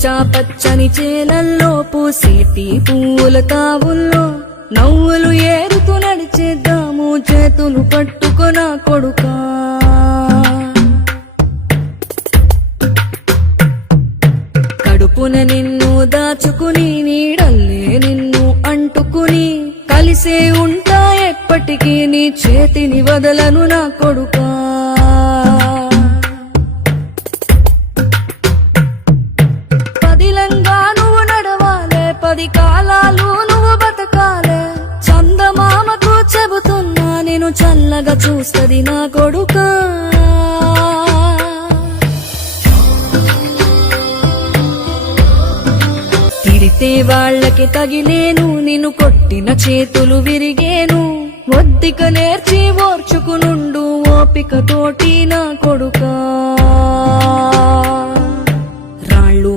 పచ్చా పచ్చని చేలల్లో పూసేటి పూల తావుల్లో నవ్వులు ఏరుతూ నడిచేద్దాము చేతులు పట్టుకొన కొడుకా. కడుపున నిన్ను దాచుకుని నీడల్లే నిన్ను అంటుకుని కలిసే ఉంటా ఎప్పటికీ నీ చేతిని వదలను నా కొడుకా. పదిలంగా నువ్వు నడవాలే, 10 కాలాలు నువ్వు బతకాలే. చందమామకు చెబుతున్నా నేను చల్లగా చూస్తది నా కొడుకా. తిడితే వాళ్ళకి తగిలేను, నిన్ను కొట్టిన చేతులు విరిగేను. ఒద్దిక నేర్చి ఓర్చుకునుండు ఓపిక తోటి నా కొడుకా. రాళ్ళు